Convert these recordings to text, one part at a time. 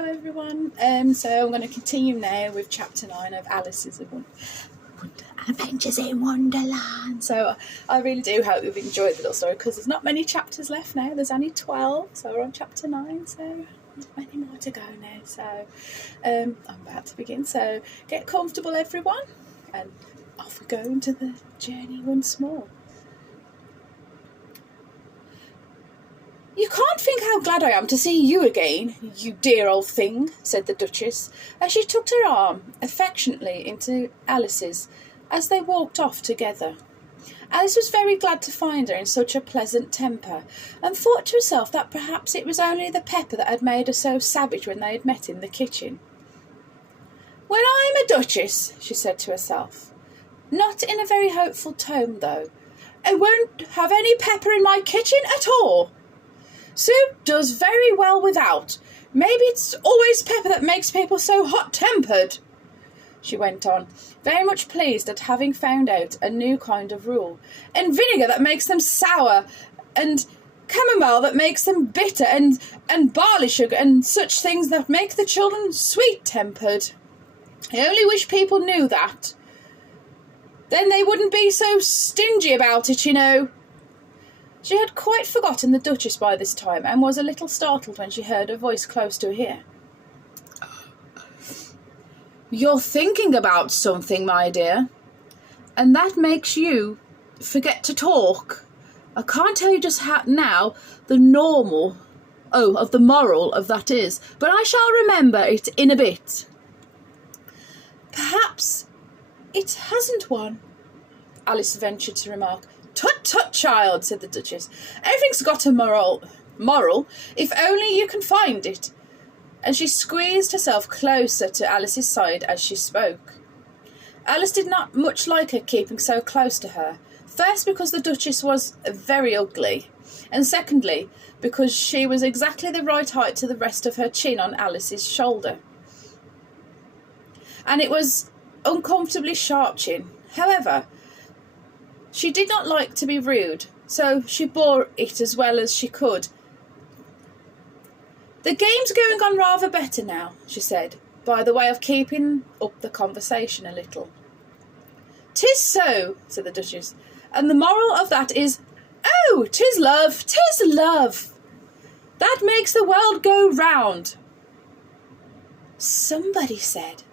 Hello everyone. So I'm going to continue now with chapter 9 of Alice's Adventures in Wonderland. So I really do hope you've enjoyed the little story, because there's not many chapters left now. There's only 12, so we're on chapter 9, so there's many more to go now. So I'm about to begin, so get comfortable everyone, and off we go into the journey once more. "You can't think how glad I am to see you again, you dear old thing," said the Duchess, as she tucked her arm affectionately into Alice's as they walked off together. Alice was very glad to find her in such a pleasant temper, and thought to herself that perhaps it was only the pepper that had made her so savage when they had met in the kitchen. "When I am a duchess," she said to herself, not in a very hopeful tone though, "I won't have any pepper in my kitchen at all. Soup does very well without. Maybe it's always pepper that makes people so hot-tempered," she went on, very much pleased at having found out a new kind of rule. "And vinegar that makes them sour, and chamomile that makes them bitter, and barley sugar, and such things that make the children sweet-tempered. I only wish people knew that. Then they wouldn't be so stingy about it, you know." She had quite forgotten the Duchess by this time, and was a little startled when she heard a voice close to her ear. "You're thinking about something, my dear, and that makes you forget to talk. I can't tell you just how now the moral of that is, but I shall remember it in a bit." "Perhaps it hasn't one," Alice ventured to remark. "Tut, tut, child," said the Duchess. "Everything's got a moral, if only you can find it." And she squeezed herself closer to Alice's side as she spoke. Alice did not much like her keeping so close to her, first because the Duchess was very ugly, and secondly because she was exactly the right height to the rest of her chin on Alice's shoulder. And it was uncomfortably sharp chin. However, she did not like to be rude, so she bore it as well as she could. "The game's going on rather better now," she said, by the way of keeping up the conversation a little. "'Tis so," said the Duchess, "and the moral of that is, oh, 'tis love, 'tis love. That makes the world go round." "Somebody said,"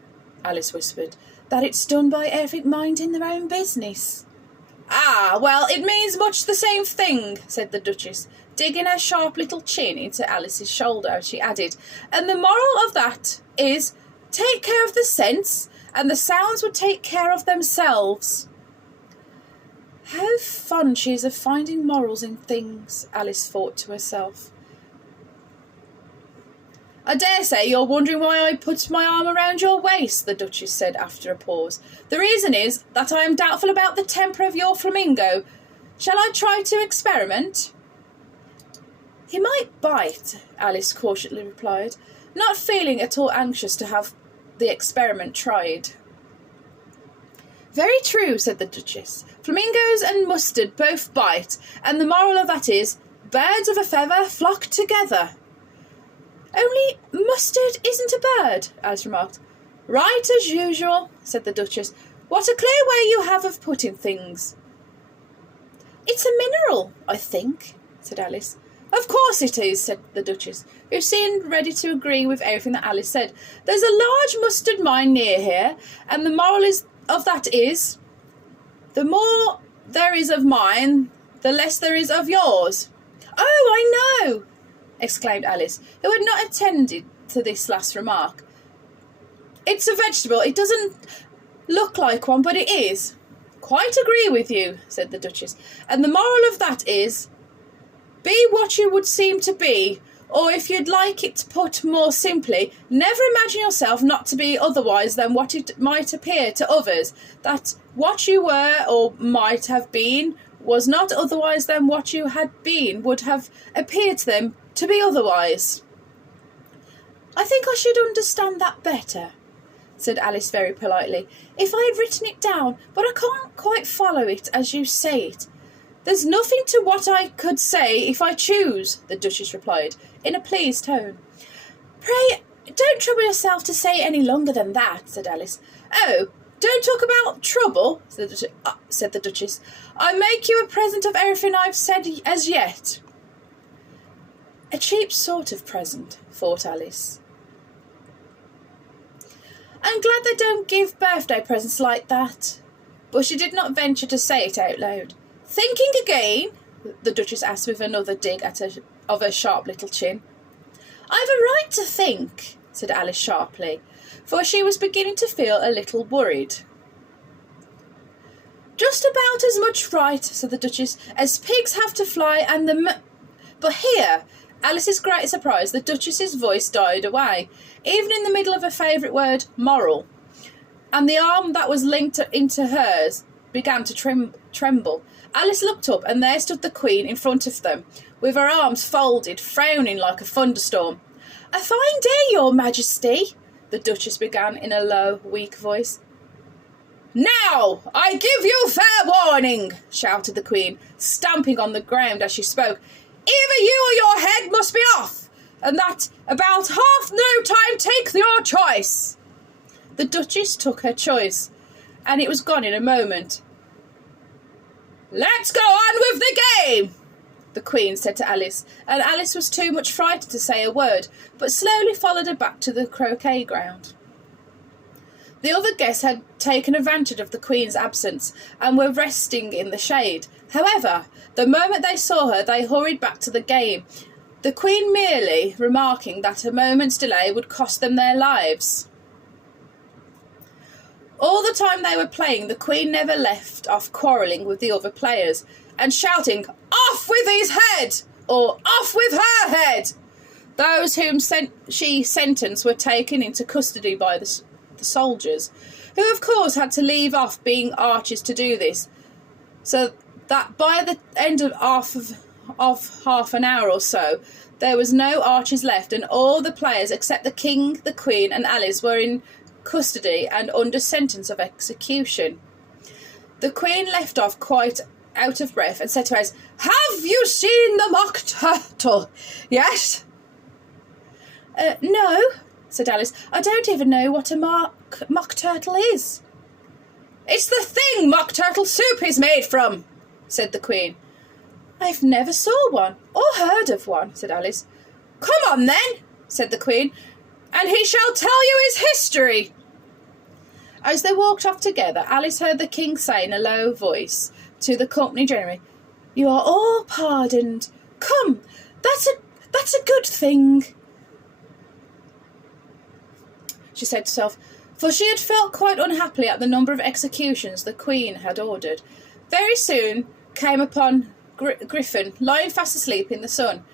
Alice whispered, "that it's done by every minding their own business." "Ah, well, it means much the same thing," said the Duchess, digging her sharp little chin into Alice's shoulder as she added, "and the moral of that is, take care of the sense, and the sounds would take care of themselves." "How fond she is of finding morals in things," Alice thought to herself. "I dare say you're wondering why I put my arm around your waist," the Duchess said after a pause. "The reason is that I am doubtful about the temper of your flamingo. Shall I try to experiment?" "He might bite," Alice cautiously replied, not feeling at all anxious to have the experiment tried. "Very true," said the Duchess. "Flamingos and mustard both bite, and the moral of that is, birds of a feather flock together." "Only mustard isn't a bird," Alice remarked. "Right as usual," said the Duchess. "What a clear way you have of putting things." "It's a mineral, I think," said Alice. "Of course it is," said the Duchess, who seemed ready to agree with everything that Alice said. "There's a large mustard mine near here, and the moral of that is, the more there is of mine, the less there is of yours." "Oh, I know!" exclaimed Alice, who had not attended to this last remark. "It's a vegetable. It doesn't look like one, but it is." "Quite agree with you," said the Duchess. "And the moral of that is, be what you would seem to be, or if you'd like it put more simply, never imagine yourself not to be otherwise than what it might appear to others, that what you were or might have been was not otherwise than what you had been would have appeared to them to be otherwise." "I think I should understand that better," said Alice very politely, "if I had written it down, but I can't quite follow it as you say it." "There's nothing to what I could say if I choose," the Duchess replied, in a pleased tone. "Pray, Don't trouble yourself to say any longer than that, said Alice. Oh, don't talk about trouble, said the Duchess. I make you a present of everything I've said as yet. A cheap sort of present, thought Alice. I'm glad they don't give birthday presents like that. But she did not venture to say it out loud. Thinking again? The Duchess asked with another dig of her sharp little chin. I've a right to think, said Alice sharply, for she was beginning to feel a little worried. Just about as much right, said the Duchess, as pigs have to fly and But here, Alice's great surprise, the Duchess's voice died away, even in the middle of her favourite word, moral, and the arm that was linked into hers began to tremble. Alice looked up, and there stood the Queen in front of them, with her arms folded, frowning like a thunderstorm. A fine day, Your Majesty, the Duchess began in a low, weak voice. Now, I give you fair warning, shouted the Queen, stamping on the ground as she spoke. Either you or your head must be off, and that about half no time take your choice. The Duchess took her choice, and it was gone in a moment. Let's go on with the game, the Queen said to Alice, and Alice was too much frightened to say a word, but slowly followed her back to the croquet ground. The other guests had taken advantage of the Queen's absence and were resting in the shade. However, the moment they saw her, they hurried back to the game, the Queen merely remarking that a moment's delay would cost them their lives. All the time they were playing, the Queen never left off quarrelling with the other players and shouting, "Off with his head!" or "Off with her head!" Those whom she sentenced were taken into custody by the soldiers, who of course had to leave off being archers to do this, so that by the end of half an hour or so, there was no archers left, and all the players except the King, the Queen and Alice were in custody and under sentence of execution. The Queen left off quite out of breath and said to Alice, "Have you seen the mock turtle yet?" No, said Alice. I don't even know what a mock turtle is. It's the thing mock turtle soup is made from, said the Queen. I've never saw one or heard of one, said Alice. Come on then, said the Queen, and he shall tell you his history. As they walked off together, Alice heard the King say in a low voice to the company generally, "You are all pardoned. Come, that's a good thing," she said to herself, for she had felt quite unhappily at the number of executions the Queen had ordered. Very soon came upon Griffin, lying fast asleep in the sun.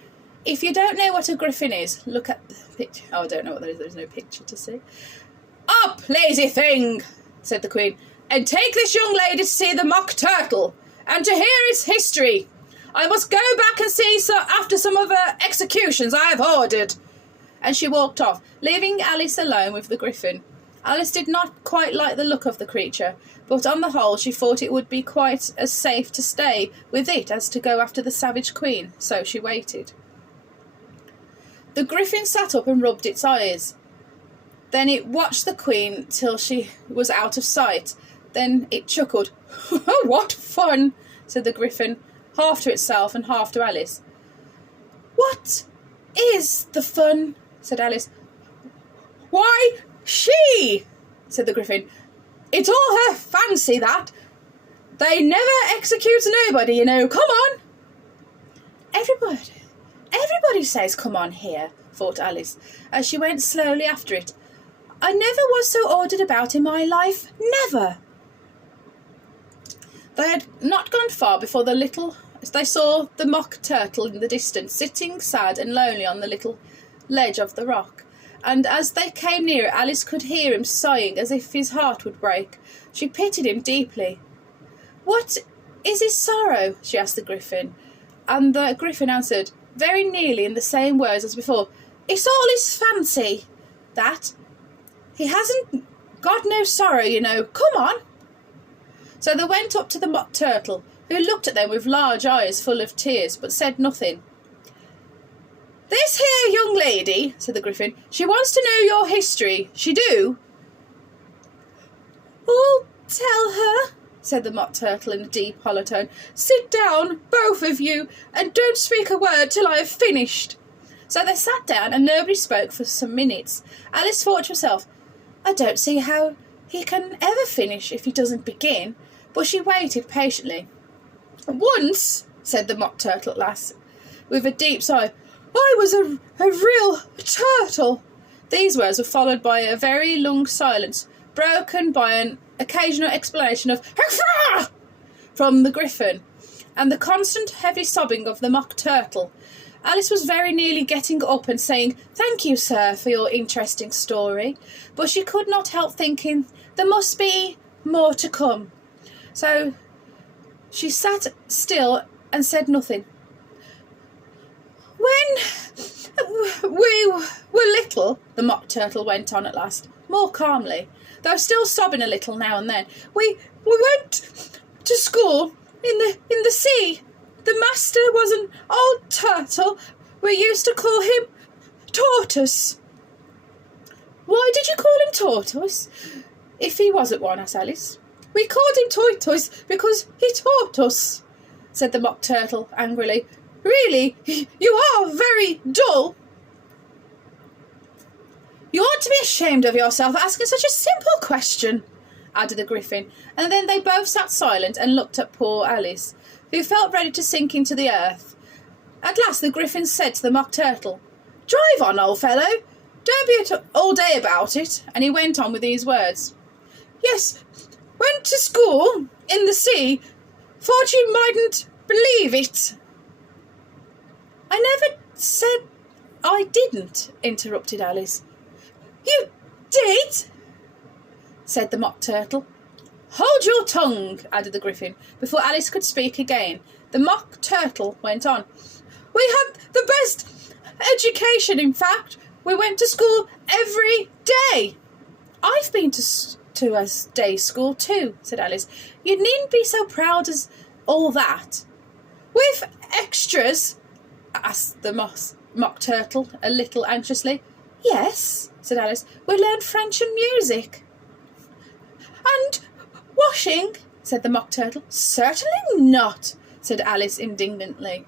If you don't know what a griffin is, look at the picture. Oh, I don't know what that is. There's no picture to see. Up, lazy thing, said the Queen, and take this young lady to see the mock turtle, and to hear its history. I must go back and see after some of the executions I have ordered. And she walked off, leaving Alice alone with the griffin. Alice did not quite like the look of the creature, but on the whole she thought it would be quite as safe to stay with it as to go after the savage Queen, so she waited. The griffin sat up and rubbed its eyes. Then it watched the Queen till she was out of sight. Then it chuckled. What fun, said the griffin, half to itself and half to Alice. What is the fun, said Alice. Why, she, said the griffin. It's all her fancy, that. They never execute nobody, you know. Come on. Everybody says come on here, thought Alice, as she went slowly after it. I never was so ordered about in my life, never. They had not gone far before they saw the mock turtle in the distance, sitting sad and lonely on the little ledge of the rock. And as they came near, Alice could hear him sighing as if his heart would break. She pitied him deeply. What is his sorrow? She asked the griffin. And the griffin answered, very nearly in the same words as before, It's all his fancy, that. He hasn't got no sorrow, you know. Come on. So they went up to the mock turtle, who looked at them with large eyes full of tears, but said nothing. "This here young lady," said the Griffin, "she wants to know your history. She do?" "I'll tell her," said the Mock Turtle in a deep, hollow tone. "Sit down, both of you, and don't speak a word till I have finished." So they sat down, and nobody spoke for some minutes. Alice thought to herself, "I don't see how he can ever finish if he doesn't begin," but she waited patiently. "Once," said the Mock Turtle at last, with a deep sigh, "I was a real turtle." These words were followed by a very long silence, broken by an occasional exclamation of "Hurrah!" from the Griffin, and the constant heavy sobbing of the Mock Turtle. Alice was very nearly getting up and saying, "Thank you, sir, for your interesting story," but she could not help thinking there must be more to come. So she sat still and said nothing. "When we were little," the Mock Turtle went on at last, more calmly, though still sobbing a little now and then, we went to school in the sea. The master was an old turtle. We used to call him Tortoise." "Why did you call him Tortoise, if he wasn't one?" asked Alice. "We called him Tortoise because he taught us," said the Mock Turtle angrily. "Really, you are very dull." "You ought to be ashamed of yourself asking such a simple question," added the Griffin, and then they both sat silent and looked at poor Alice, who felt ready to sink into the earth. At last the Griffin said to the Mock Turtle, "Drive on, old fellow. Don't be all day about it." And he went on with these words. "Yes, went to school in the sea. Thought you mightn't believe it." "I never said I didn't," interrupted Alice. "You did," said the Mock Turtle. "Hold your tongue," added the Griffin. Before Alice could speak again, the Mock Turtle went on. "We had the best education, in fact. We went to school every day." "I've been to a day school too," said Alice. "You needn't be so proud as all that." "With extras?" asked the Mock Turtle a little anxiously. "Yes," said Alice. "We learned French and music." "And washing?" said the Mock Turtle. "Certainly not," said Alice indignantly.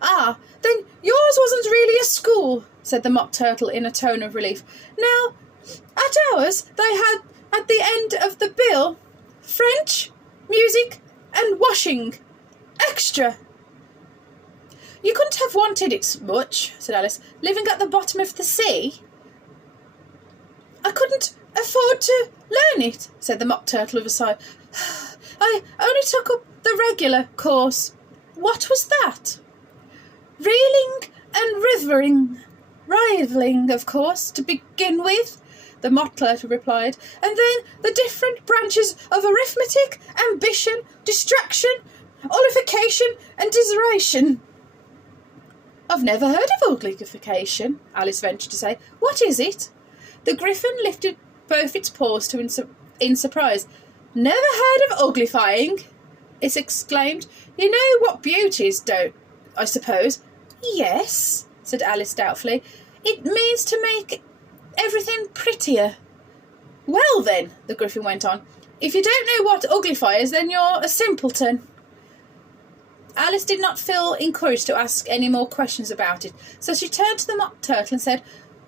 "Ah, then yours wasn't really a school," said the Mock Turtle in a tone of relief. "Now, at ours they had at the end of the bill French, music and washing. Extra." "You couldn't have wanted it much," said Alice, "living at the bottom of the sea." "I couldn't afford to learn it," said the Mock Turtle with a sigh. "I only took up the regular course." "What was that?" "Reeling and rivaling, of course, to begin with," the Mock Turtle replied, "and then the different branches of arithmetic, ambition, distraction, olification, and disseration." "I've never heard of uglification," Alice ventured to say. "What is it?" The Griffin lifted both its paws in surprise. "Never heard of uglifying?" it exclaimed. "You know what beauty is, don't I suppose?" "Yes," said Alice doubtfully. "It means to make everything prettier." "Well then," the Griffin went on, "if you don't know what uglify is, then you're a simpleton." Alice did not feel encouraged to ask any more questions about it, so she turned to the Mock Turtle and said,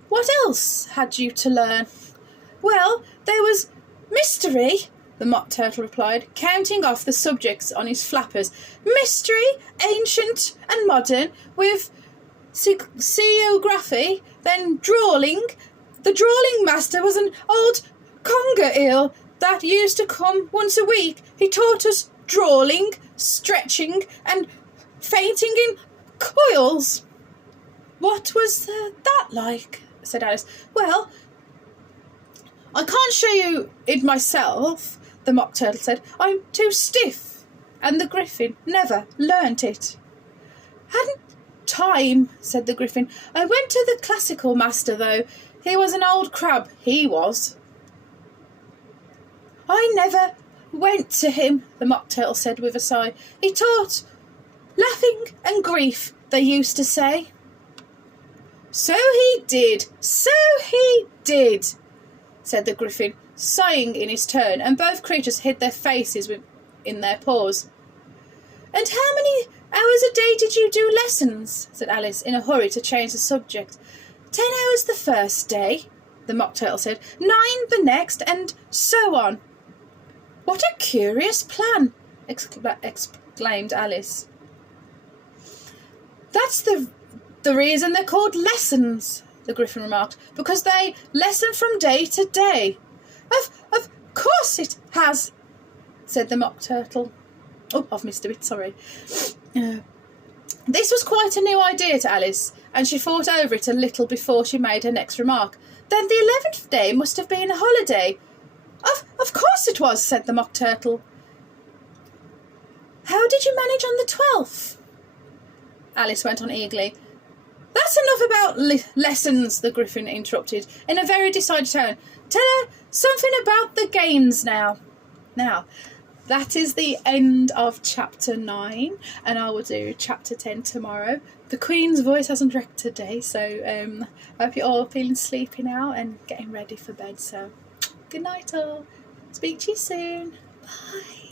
"What else had you to learn?" "Well, there was mystery," the Mock Turtle replied, counting off the subjects on his flappers. "Mystery, ancient and modern, with seography, then drawing. The drawing master was an old conger eel that used to come once a week. He taught us drawing, stretching, and fainting in coils." "What was that like?" said Alice. "Well, I can't show you it myself," the Mock Turtle said. "I'm too stiff, and the Griffin never learnt it." "Hadn't time," said the Griffin. "I went to the classical master, though. He was an old crab, he was." "I never went to him," the Mock Turtle said with a sigh. "He taught laughing and grief, they used to say." So he did, said the Griffin, sighing in his turn, and both creatures hid their faces in their paws. And how many hours a day did you do lessons? Said Alice, in a hurry to change the subject. 10 hours the first day, the Mock Turtle said, 9 the next, and so on. What a curious plan, exclaimed Alice. That's the reason they're called lessons, the Griffin remarked, because they lesson from day to day. Of course it has, said the Mock Turtle. Oh, I've missed a bit, sorry. This was quite a new idea to Alice, and she thought over it a little before she made her next remark. Then the 11th day must have been a holiday. Of course it was, said the Mock Turtle. How did you manage on the 12th? Alice went on eagerly. That's enough about lessons, the Griffin interrupted, in a very decided tone. Tell her something about the games now. Now, that is the end of chapter 9, and I will do chapter 10 tomorrow. The Queen's voice hasn't wrecked today, so I hope you're all feeling sleepy now and getting ready for bed. So, good night all. Speak to you soon. Bye.